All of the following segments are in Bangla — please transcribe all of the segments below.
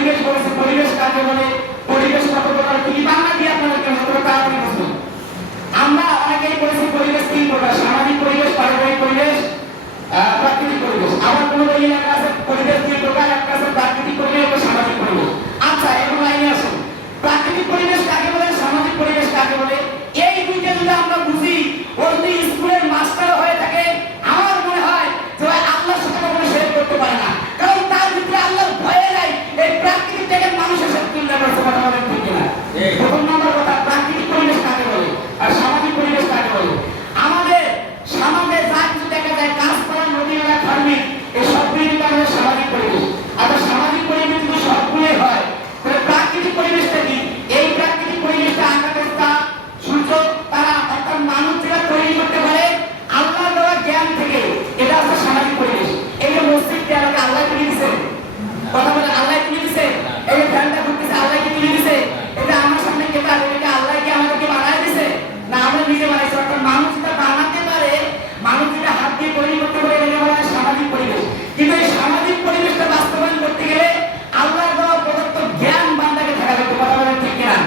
পরিবেশ বলেছে, পরিবেশ কাকে বলে, পরিবেশ কত প্রকার, কি বাংলা দিয়ে আপনাদেরকে যত তাড়াতাড়ি বুঝবেন। আমরা অনেকেই বলেছি পরিবেশ তিন প্রকার: সামাজিক পরিবেশ, পারিবারিক পরিবেশ, প্রাকৃতিক পরিবেশ। আবার কোনো বই লেখা আছে পরিবেশ তিন প্রকার, একটা আছে প্রাকৃতিক পরিবেশ ও সামাজিক পরিবেশ। আচ্ছা, এখন লাইনে আসুন, প্রাকৃতিক পরিবেশ কাকে বলে, সামাজিক পরিবেশ কাকে বলে? এই দুইটা যদি আমরা বুঝি, ওই দুই স্কুলের মাস্টার হয়ে থাকে, আমার মনে হয় যে আল্লাহর সাথে কখনো শেয়ার করতে পারে না, কারণ তার ভিতরে আল্লাহর ভয়ে নাই। এই প্রাকৃতিক থেকে মানুষের সাথে তুলনা করতে কথা বলেন ঠিক কিনা? প্রথম নম্বর কথা, প্রাকৃতিক পরিবেশ কাকে বলে আর সামাজিক পরিবেশ কাকে বলে? আমাদের সমাজে যা কিছু দেখা যায়, গাছপালা, নদী, নালা, খাল-বিল, এই সবগুলি কিন্তু আমাদের সামাজিক পরিবেশ। আর সামাজিক পরিবেশ যদি সবগুলোই হয়, তাহলে প্রাকৃতিক পরিবেশটা কি? এই প্রাকৃতিক পরিবেশটা আকাশের তাপ, সূর্য, তারা, অর্থাৎ মানুষ যেটা তৈরি করতে পারে আল্লাহর দেওয়া জ্ঞান থেকে, এটা হচ্ছে সামাজিক পরিবেশ। এই যে মসজিদ দেওয়াকে আল্লাহ তুলে দিছে, কথা বলে আল্লাহ তুলে দিছে। এই যে ফ্যানটা ঘুরতেছে আল্লাহ কি তুলে দিছে? এটা আমার সামনে কেটে এটা আল্লাহ কি আমাদেরকে বানায় দিছে? না, আমরা নিজে বানাইছি। অর্থাৎ মানুষ যেটা বানাতে পারে, মানুষ যেটা হাত দিয়ে তৈরি করতে পারে, এটা বলা হয় সামাজিক পরিবেশ। কিন্তু এই সামাজিক পরিবেশটা বাস্তবায়ন করতে গেলে আল্লাহর দেওয়া প্রদত্ত জ্ঞান বান্দাকে থাকা লাগবে, কথা বলেন ঠিক কিনা?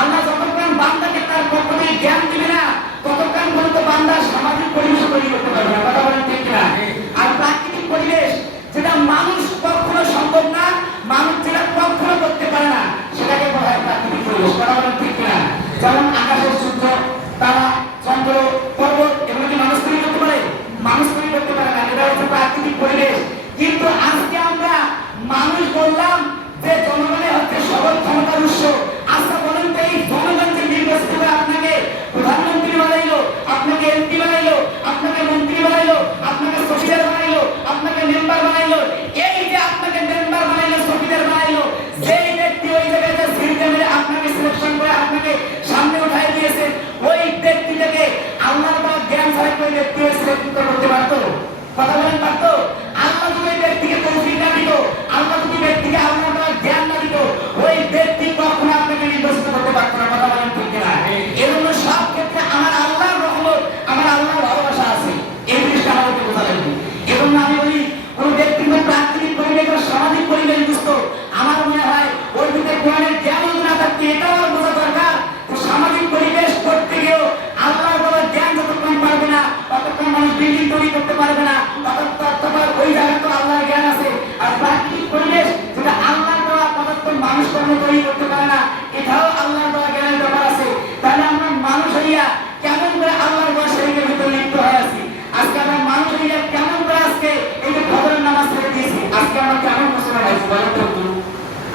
আল্লাহ যতক্ষণ বান্দাকে তার পক্ষ থেকে জ্ঞান দিবে না, ততক্ষণ পর্যন্ত বান্দা সামাজিক পরিবেশ তৈরি করতে পারবে না, কথা বলেন ঠিক কিনা? আর প্রাকৃতিক পরিবেশ যেটা মানুষ কখনো সম্ভব না, মানুষ যেটা কখনো করতে পারে না, সেটাকে বলা হয় প্রাকৃতিক পরিবেশ, কথা বলেন ঠিক কিনা? যেমন আকাশের সূর্য, তারা, চন্দ্র, পর্বত, এগুলো কি মানুষ তৈরি করতে পারে? মানুষ তৈরি করতে পারে না, এটা হচ্ছে প্রাকৃতিক পরিবেশ। কিন্তু আজকে আমরা মানুষ বললাম যে জনগণের হচ্ছে সবল ক্ষমতার উৎস। আচ্ছা বলেন তো, এই জনগণকে নির্বাচিত করে আপনাকে প্রধানমন্ত্রী বানাইলো, আপনাকে এমপি বানাইলো, আপনাকে মন্ত্রী বানাইলো, আপনাকে চৌকিদার বানাইলো, আপনাকে মেম্বার বানাইলো, এই যে আপনাকে মেম্বার বানাইলো, চৌকিদার বানাইলো, যেই ব্যক্তি ওই জায়গায় সিলটা মেরে আপনাকে সিলেকশন করে আপনাকে সামনে উঠাই দিয়েছে, ওই ব্যক্তিটাকে আল্লাহর দেওয়া জ্ঞান ছাড়া ওই ব্যক্তি সিলেক্ট করতে পারতো? কথা বলেন পারতো? আল্লাহ যদি ব্যক্তিকে তৌফিক না দিত, আল্লাহ যদি ব্যক্তিকে আল্লাহর দেওয়া জ্ঞান না দিত, ওই ব্যক্তি কখনো আপনাকে নির্বাচিত করতে পারতো না, কথা বলেন ঠিক কিনা? এজন্য সব ক্ষেত্রে আমার আল্লাহর রহমত, আমার আল্লাহর ভালোবাসা আছে, এই জিনিসটা আমাদেরকে বোঝা লাগবে। এজন্য আমি বলি, কোন ব্যক্তি প্রাকৃতিক পরিবেশ বা সামাজিক পরিবেশ বুঝতো, আমার মনে হয় ওই দিকে কোরআনের জ্ঞান না থাকতে এটাও আমার বোঝা দরকার। সামাজিক পরিবেশ করতে গিয়েও আল্লাহর দেওয়া জ্ঞান যতক্ষণ পারবে না, ততক্ষণ মানুষ বিল্ডিং তৈরি করতে পারবে না, ততক্ষণ ওই জায়গায় তো আল্লাহর জ্ঞান আছে। আর প্রাকৃতিক পরিবেশ যেটা আল্লাহর দেওয়া, ততক্ষণ মানুষ কর্ম তৈরি করতে পারে না, এটাও আল্লাহর দেওয়া জ্ঞানের ব্যাপার আছে। তাহলে আমরা মানুষ হইয়া কেমন করে আল্লাহর দেওয়া শরীরের ভিতরে লিপ্ত হয়ে আছি? আজকে আমরা মানুষ হইয়া কেমন করে আজকে এই যে ফজরের নামাজ ছেড়ে দিয়েছি, আজকে আমরা কেমন মুসলমান হয়েছি বলেন তো?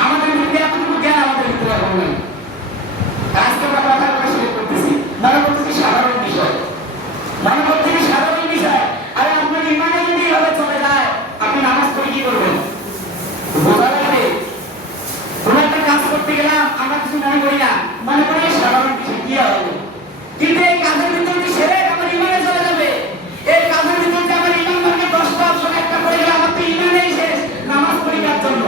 আমাদের ভিতরে এতটুকু জ্ঞান আমাদের ভিতরে এখন নাই। আজকে আমরা কথা বলা শুরু করতেছি, মনে করতেছি সাধারণ বিষয়, মনে করতেছি সাধারণ বিষয়। আরে আপনার ইমানে যদি এভাবে চলে যায়, আপনি নামাজ পড়ে কি করবেন? বোঝা লাগবে। কোনো একটা কাজ করতে গেলাম, আমরা কিছু মনে করি না, মনে করি সাধারণ বিষয়, কি হবে? কিন্তু এই কাজের ভিতরে যে সেরে আমার ইমানে চলে যাবে, এই কাজের ভিতরে আমার ইমান ভাঙে 10টা অপশন একটা করে গেলে আমার তো ইমানেই শেষ, নামাজ পড়ি কার জন্য?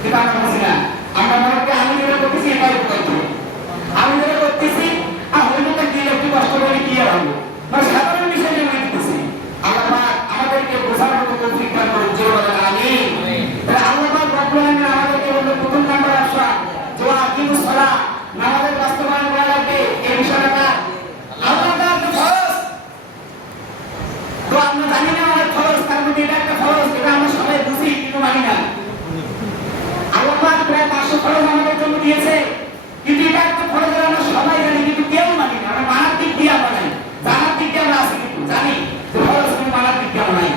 কিন্তু আমরা বুঝি না, আমরা মনে করি আমি যেটা করতেছি এটাই করতে, আমি যেটা করতেছি আর হইতে গিয়ে একটু কষ্ট করে কি আর হবো, মানে সাধারণ বিষয় নিয়ে দিতেছি। আল্লাহ আমাদেরকে বোঝার মতো তৌফিক দান করুন, জোরে বলেন আমিন। তাহলে আল্লাহ রব্বুল আলামিন আমাদেরকে বলল প্রথম নাম্বার আসা দোয়া আকিমুস সালাহ, নামাজের বাস্তবায়ন করা লাগবে। এই বিষয়টা আল্লাহ তাআলা ফরজ, তো আমরা জানি না আমাদের ফরজ, তার মধ্যে এটা একটা ফরজ, এটা আমরা সবাই বুঝি কিন্তু মানি না। আল্লাহ পাক প্রায় 500 ফরজ আমাদের জন্য দিয়েছে, কিন্তু এটা একটা ফরজ আমরা সবাই জানি কিন্তু কেউ মানি না। আমরা মানার দিক দিয়ে আমরা নাই, জানার দিক দিয়ে আমরা আছি, কিন্তু জানি যে ফরজ কিন্তু মানার দিক দিয়ে আমরা নাই।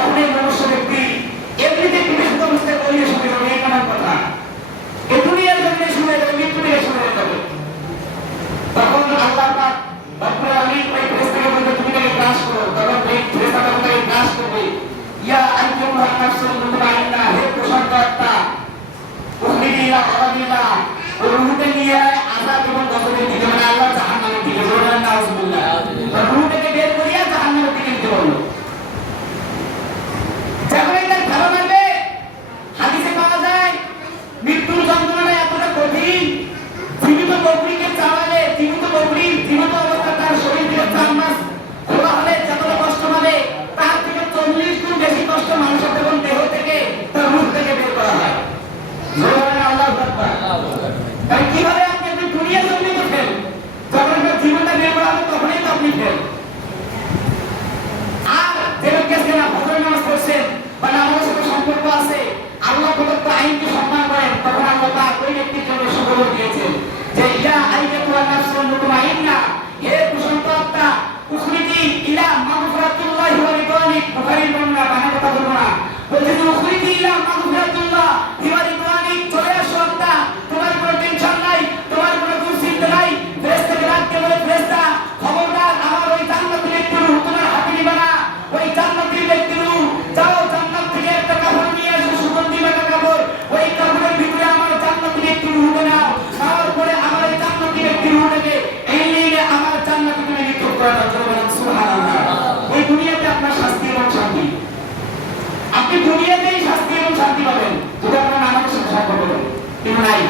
তখনই মনুষ্য ব্যক্তি এমনিতে বিবেচিত অবস্থায় বলিয়ে শুনে যাবে, এই কেমন কথা? এ দুনিয়ার জন্য শুনে যাবে, মৃত্যু থেকে শুনে যাবে। তখন আল্লাহ পাক রব্বুল আলামিন ওই ফেরেশতাকে বলবে, তুমি তাকে গ্রাস করো। তখন ওই ফেরেশতাটা তাকে গ্রাস করবে। ইয়া আইয়ুহান নাফসুল মুতমাইন্নাহ, হে প্রশান্ত আত্মা, উখরিজি ইলা আযাবিল্লাহ, রূহকে নিয়ে আযাব এবং গজবের দিকে, মানে আল্লাহ জাহান্নামের দিকে, বলেন নাউজুবিল্লাহ। রূহটাকে বের করিয়া জাহান্নামের দিকে নিতে বলল। যখন এটা ভালো লাগবে, হাদিসে পাওয়া যায় মৃত্যুর যন্ত্রণা এতটা কঠিন, জীবিত বকরিকে চালালে, জীবিত বকরি জীবিত অবস্থা তার শরীর থেকে 4 মাস খোলা হলে যতটা কষ্ট পাবে, তার থেকে 40 গুণ বেশি কষ্ট মানুষের যখন দেহ থেকে তার রূহ থেকে বের করা হয়। আল্লাহু আকবার। তাই কিভাবে আপনি দুনিয়া জমিনে তো ফেল, যখন আপনার জীবনটা বের করা হবে তখনই তো আপনি ফেল। আর যে ব্যক্তি না ফজরের নামাজ পড়ছেন বা নামাজের সাথে সম্পর্ক আছে, আল্লাহ প্রদত্ত আইনকে সম্মান করেন, তখন আল্লাহ পাক ওই ব্যক্তির জন্য সুখবর দিয়েছেন যে ইয়া আইয়াতুহান নাফসুল মুতমাইন্নাহ, হে প্রশান্ত আত্মা, উখরিজি ইলা মাগফিরাতিল্লাহি ওয়া রিদওয়ানিহি। বুখারীর বর্ণনা, বানানো কথা বলবো না, বলছে যে উখরিজি ইলা মাগফিরাতিল্লাহি ওয়া রিদওয়ানিহি, চলে আসো আত্মা, তোমার কোনো টেনশন নাই, তোমার কোনো দুশ্চিন্তা নাই। ফেরেশতাকে ডাকতে বলে, ফেরেশতা খবরদার, আমার ওই জান্নাতের একটু রূহ তোমার হাতে নিবে না, ওই জান্নাতের ব্যক্তির রূহ যাও জান্নাত থেকে একটা কাপড় নিয়ে এসো, সুগন্ধি মাখা কাপড়, ওই কাপড়ের ভিতরে আমার জান্নাতের একটু রূহ নাও, নাওয়ার পরে আমার এই জান্নাতের একটু রূহটাকে এই নিয়ে আমার জান্নাতে তুমি নিক্ষেপ করে দাও। বলেন সুবহানাল্লাহ। এই দুনিয়াতে আপনার শাস্তি এবং শান্তি, আপনি দুনিয়াতেই শাস্তি এবং শান্তি পাবেন যদি আপনার নামাজের সাথে সম্পর্ক করেন, কিন্তু নাই।